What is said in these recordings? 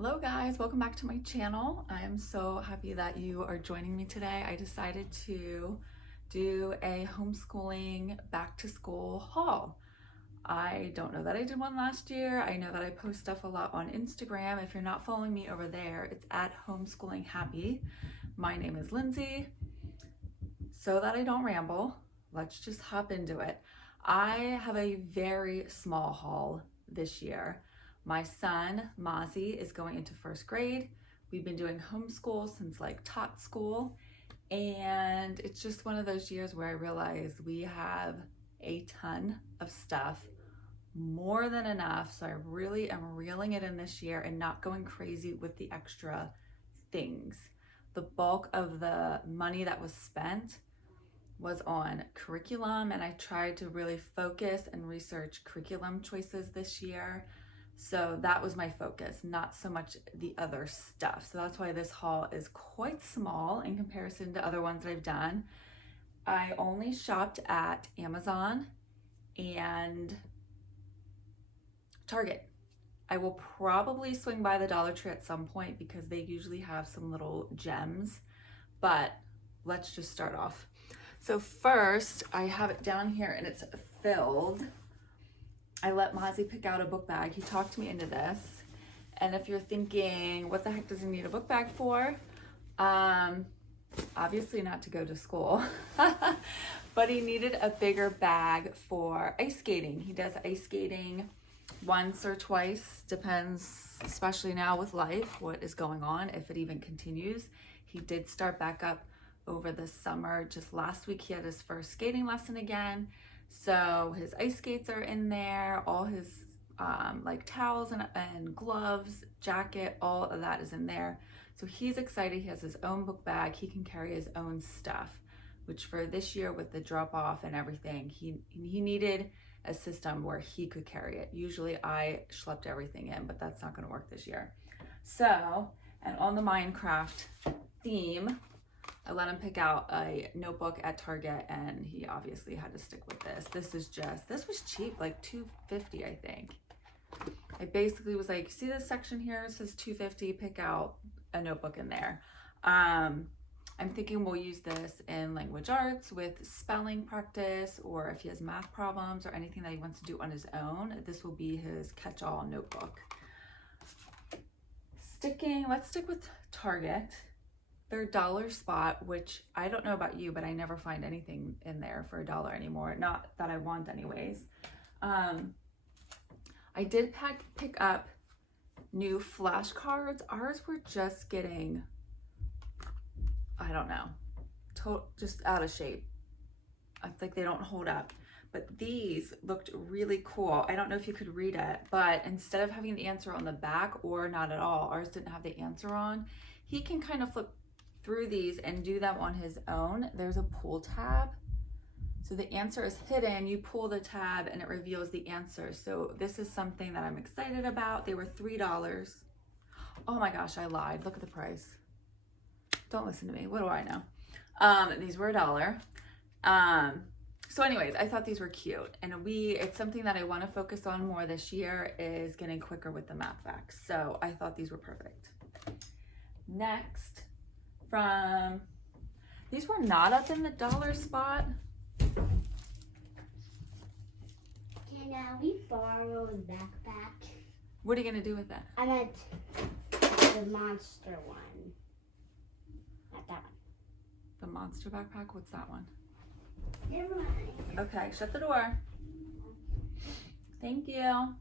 Hello guys, welcome back to my channel. I am so happy that you are joining me today. I decided to do a homeschooling back to school haul. I don't know that I did one last year. I know that I post stuff a lot on Instagram. If you're not following me over there, it's at Homeschooling Happy. My name is Lindsay. So that I don't ramble, let's just hop into it. I have a very small haul this year. My son, Mozzie, is going into first grade. We've been doing homeschool since like tot school. And it's just one of those years where I realize we have a ton of stuff, more than enough. So I really am reeling it in this year and not going crazy with the extra things. The bulk of the money that was spent was on curriculum, and I tried to really focus and research curriculum choices this year. So that was my focus, not so much the other stuff. So that's why this haul is quite small in comparison to other ones that I've done. I only shopped at Amazon and Target. I will probably swing by the Dollar Tree at some point because they usually have some little gems, but let's just start off. So first, I have it down here and it's filled. I let Mozzie pick out a book bag. He talked me into this. And if you're thinking, what the heck does he need a book bag for? Obviously not to go to school, but he needed a bigger bag for ice skating. He does ice skating once or twice, depends, especially now with life, what is going on, if it even continues. He did start back up over the summer. Just last week he had his first skating lesson again. So his ice skates are in there, all his like towels and gloves, jacket, all of that is in there. So he's excited. He has his own book bag. He can carry his own stuff, which for this year with the drop off and everything, he needed a system where he could carry it. Usually I schlepped everything in, but that's not going to work this year. So, and on the Minecraft theme, I let him pick out a notebook at Target, and he obviously had to stick with this. This was cheap, like $2.50, I think. I basically was like, see this section here? It says $2.50, pick out a notebook in there. I'm thinking we'll use this in language arts with spelling practice, or if he has math problems or anything that he wants to do on his own, this will be his catch-all notebook. Let's stick with Target. Their dollar spot, which I don't know about you, but I never find anything in there for $1 anymore. Not that I want anyways. I did pick up new flashcards. Ours were just getting, I don't know, just out of shape. I think they don't hold up. But these looked really cool. I don't know if you could read it, but instead of having the answer on the back or not at all, ours didn't have the answer on. He can kind of flip through these and do them on his own. There's a pull tab. So the answer is hidden. You pull the tab and it reveals the answer. So this is something that I'm excited about. They were $3. Oh my gosh, I lied. Look at the price. Don't listen to me. What do I know? These were $1. So anyways, I thought these were cute. And it's something that I want to focus on more this year, is getting quicker with the math facts. So I thought these were perfect. Next, these were not up in the dollar spot. Can we borrow the backpack? What are you gonna do with that? I meant the monster one. Not that one. The monster backpack? What's that one? Never mind. Okay, shut the door. Thank you.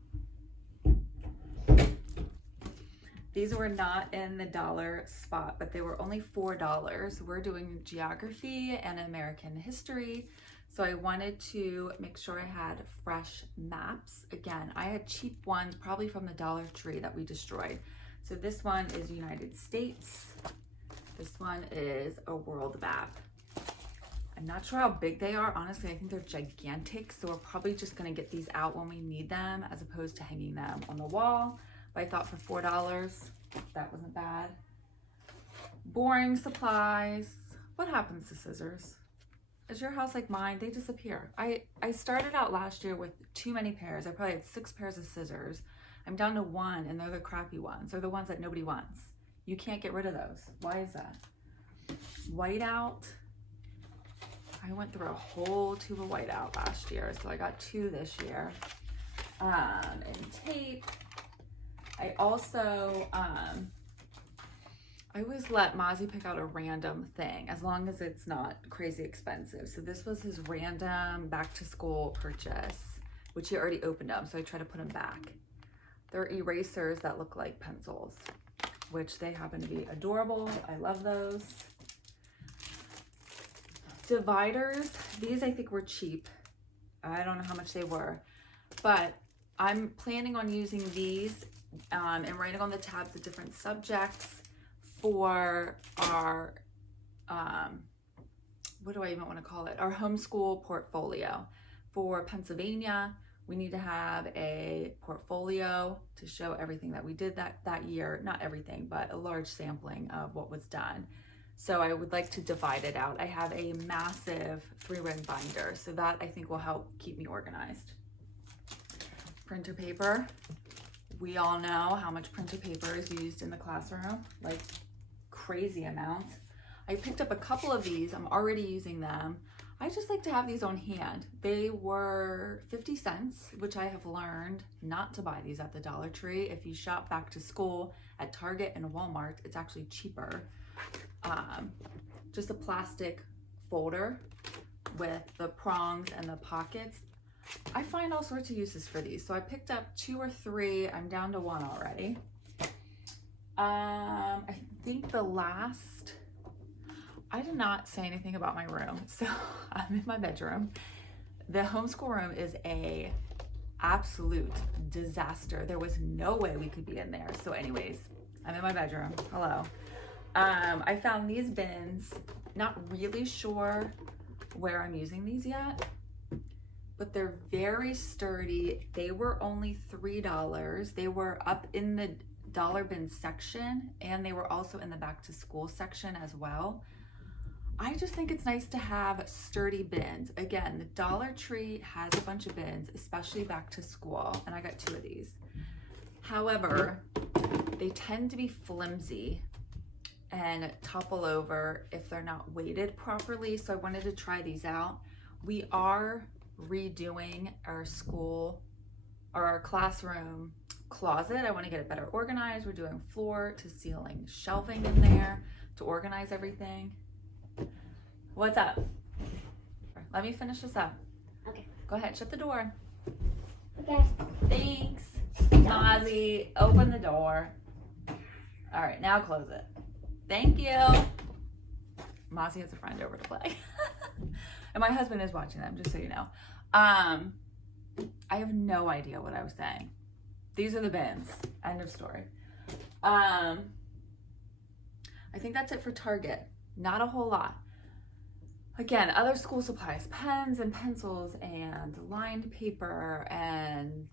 These were not in the dollar spot, but they were only $4. We're doing geography and American history. So I wanted to make sure I had fresh maps. Again, I had cheap ones, probably from the Dollar Tree that we destroyed. So this one is United States. This one is a world map. I'm not sure how big they are. Honestly, I think they're gigantic. So we're probably just gonna get these out when we need them, as opposed to hanging them on the wall. But I thought for $4, that wasn't bad. Boring supplies. What happens to scissors? Is your house like mine? They disappear. I started out last year with too many pairs. I probably had 6 pairs of scissors. I'm down to one, and they're the crappy ones. They're the ones that nobody wants. You can't get rid of those. Why is that? Whiteout. I went through a whole tube of whiteout last year, so I got 2 this year. And tape. I also, I always let Mozzie pick out a random thing, as long as it's not crazy expensive. So this was his random back to school purchase, which he already opened up, so I try to put them back. They're erasers that look like pencils, which they happen to be adorable. I love those. Dividers, these I think were cheap. I don't know how much they were, but I'm planning on using these and writing on the tabs the different subjects for our, what do I even want to call it? Our homeschool portfolio. For Pennsylvania, we need to have a portfolio to show everything that we did that year. Not everything, but a large sampling of what was done. So I would like to divide it out. I have a massive 3-ring binder, so that I think will help keep me organized. Printer paper. We all know how much printer paper is used in the classroom, like crazy amounts. I picked up a couple of these. I'm already using them. I just like to have these on hand. They were 50 cents, which I have learned not to buy these at the Dollar Tree. If you shop back to school at Target and Walmart, it's actually cheaper. Just a plastic folder with the prongs and the pockets. I find all sorts of uses for these. So I picked up 2 or 3. I'm down to 1 already. I think the last, I did not say anything about my room. So I'm in my bedroom. The homeschool room is a absolute disaster. There was no way we could be in there. So anyways, I'm in my bedroom. Hello. I found these bins, not really sure where I'm using these yet, but they're very sturdy. They were only $3. They were up in the dollar bin section, and they were also in the back to school section as well. I just think it's nice to have sturdy bins. Again, the Dollar Tree has a bunch of bins, especially back to school, and I got 2 of these. However, they tend to be flimsy and topple over if they're not weighted properly. So I wanted to try these out. We are redoing our school or our classroom closet. I want to get it better organized. We're doing floor to ceiling shelving in there to organize everything. What's up? Let me finish this up. Okay. Go ahead, shut the door. Okay. Thanks. Mozzie, open the door. All right, now close it. Thank you. Mozzie has a friend over to play. And my husband is watching them, just so you know. I have no idea what I was saying. These are the bins. End of story. I think that's it for Target. Not a whole lot. Again, other school supplies, pens and pencils and lined paper and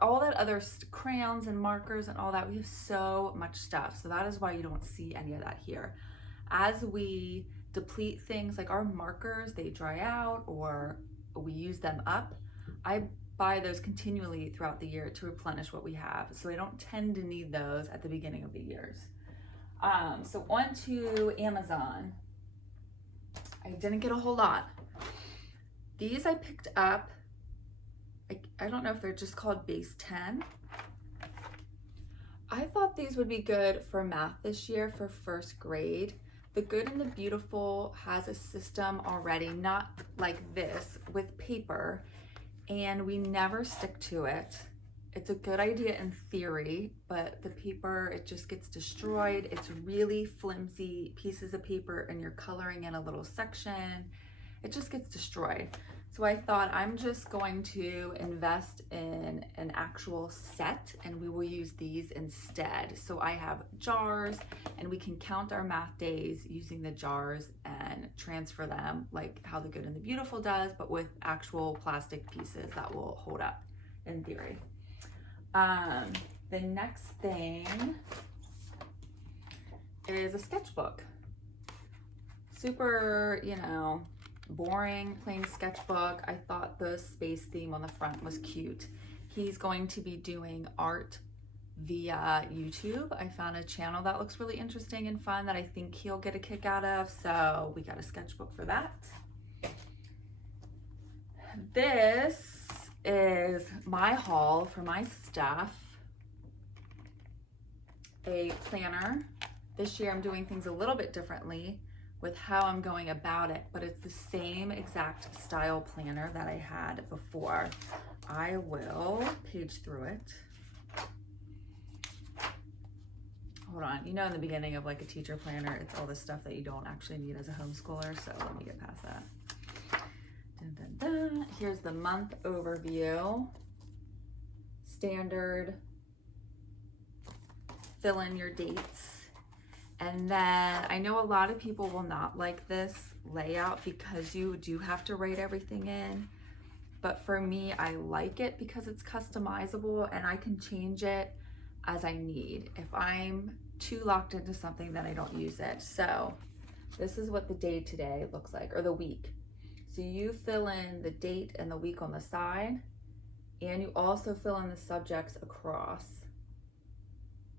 all that other crayons and markers and all that. We have so much stuff. So that is why you don't see any of that here. As we deplete things like our markers, they dry out or we use them up. I buy those continually throughout the year to replenish what we have. So I don't tend to need those at the beginning of the years. So on to Amazon. I didn't get a whole lot. These I picked up. I don't know if they're just called base 10. I thought these would be good for math this year for first grade. The Good and the Beautiful has a system already, not like this, with paper, and we never stick to it. It's a good idea in theory, but the paper, it just gets destroyed. It's really flimsy pieces of paper and you're coloring in a little section. It just gets destroyed. So I thought I'm just going to invest in an actual set and we will use these instead. So I have jars and we can count our math days using the jars and transfer them like how the Good and the Beautiful does, but with actual plastic pieces that will hold up in theory. The next thing is a sketchbook. Super, boring, plain sketchbook. I thought the space theme on the front was cute. he's going to be doing art via YouTube. I found a channel that looks really interesting and fun that I think he'll get a kick out of, so we got a sketchbook for that. This is my haul for my stuff. A planner. This year I'm doing things a little bit differently with how I'm going about it, but it's the same exact style planner that I had before. I will page through it. Hold on, you know in the beginning of like a teacher planner, it's all the stuff that you don't actually need as a homeschooler, so let me get past that. Dun, dun, dun. Here's the month overview. Standard. Fill in your dates. And then I know a lot of people will not like this layout because you do have to write everything in. But for me, I like it because it's customizable and I can change it as I need. If I'm too locked into something, then I don't use it. So this is what the day today looks like, or the week. So you fill in the date and the week on the side, and you also fill in the subjects across.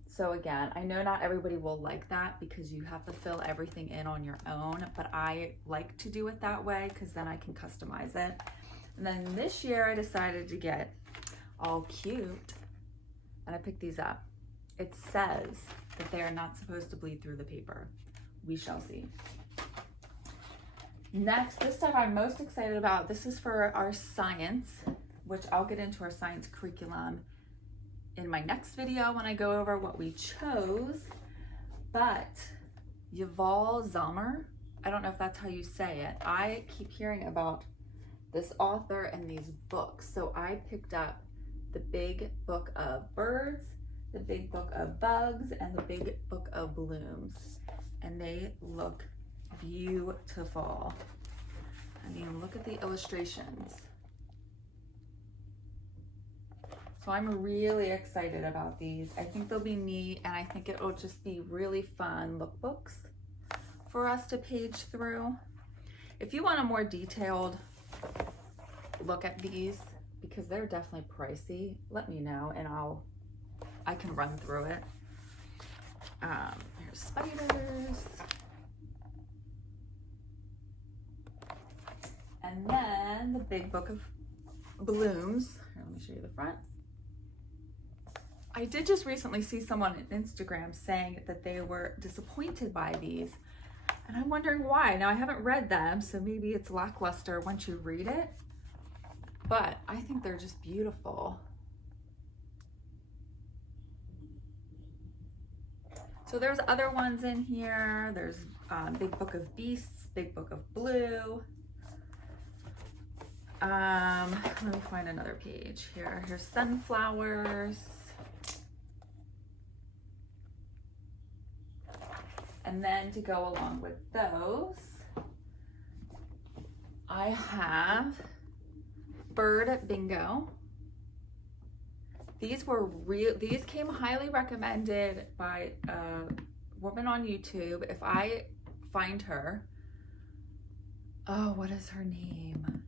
So again, I know not everybody will like that because you have to fill everything in on your own, but I like to do it that way because then I can customize it. And then this year I decided to get all cute, and I picked these up. It says that they are not supposed to bleed through the paper. We shall see. Next, this stuff I'm most excited about. This is for our science, which I'll get into our science curriculum in my next video when I go over what we chose. But Yuval Zalmer, I don't know if that's how you say it. I keep hearing about this author and these books. So I picked up the Big Book of Birds, the Big Book of Bugs, and the Big Book of Blooms. And they look beautiful. I mean, look at the illustrations. So I'm really excited about these. I think they'll be neat, and I think it'll just be really fun lookbooks for us to page through. If you want a more detailed look at these, because they're definitely pricey, let me know and I can run through it. Here's spiders. And then the Big Book of Blooms. Here, let me show you the front. I did just recently see someone on Instagram saying that they were disappointed by these, and I'm wondering why. Now I haven't read them, so maybe it's lackluster once you read it, but I think they're just beautiful. So there's other ones in here. There's Big Book of Beasts, Big Book of Blue. Let me find another page here. Here's sunflowers. And then to go along with those, I have Bird Bingo. These came highly recommended by a woman on YouTube. If I find her, oh, what is her name?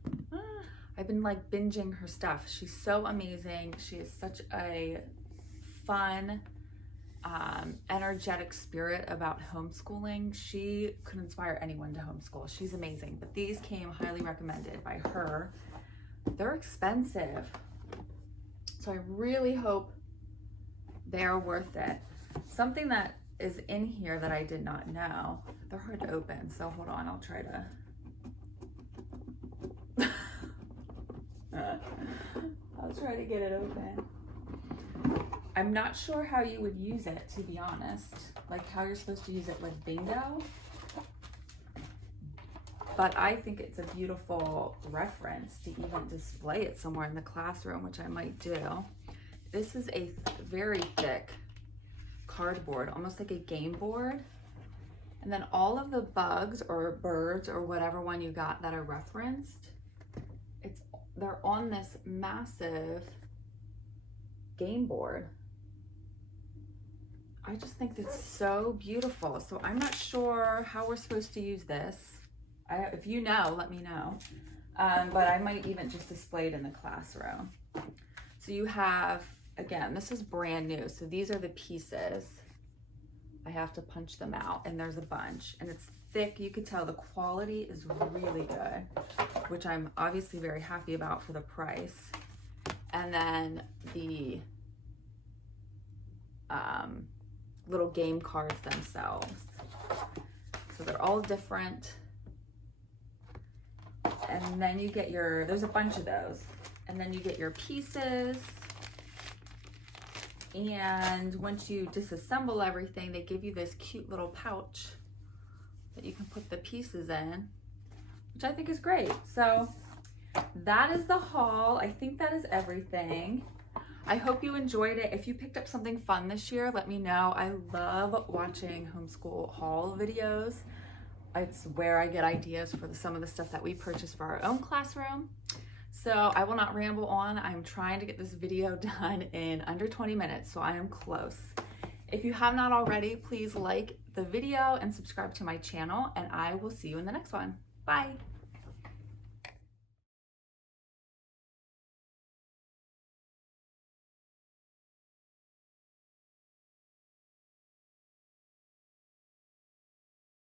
I've been like binging her stuff. She's so amazing. She is such a fun, energetic spirit about homeschooling. She could inspire anyone to homeschool. She's amazing. But these came highly recommended by her. They're expensive, so I really hope they're worth it. Something that is in here that I did not know. They're hard to open, so hold on. I'll try to. I'll try to get it open. I'm not sure how you would use it, to be honest, like how you're supposed to use it with bingo, but I think it's a beautiful reference to even display it somewhere in the classroom, which I might do. This is a very thick cardboard, almost like a game board, and then all of the bugs or birds or whatever one you got that are referenced, they're on this massive game board. I just think that's so beautiful. So I'm not sure how we're supposed to use this. If you know, let me know. But I might even just display it in the classroom. So you have, again, this is brand new. So these are the pieces. I have to punch them out, and there's a bunch, and it's thick. You could tell the quality is really good, which I'm obviously very happy about for the price. And then the little game cards themselves. So they're all different. And then you get your, there's a bunch of those. And then you get your pieces. And once you disassemble everything, they give you this cute little pouch that you can put the pieces in, which I think is great. So that is the haul. I think that is everything. I hope you enjoyed it. If you picked up something fun this year, let me know. I love watching homeschool haul videos. It's where I get ideas for some of the stuff that we purchased for our own classroom. So I will not ramble on. I'm trying to get this video done in under 20 minutes, so I am close. If you have not already, please like the video and subscribe to my channel, and I will see you in the next one. Bye.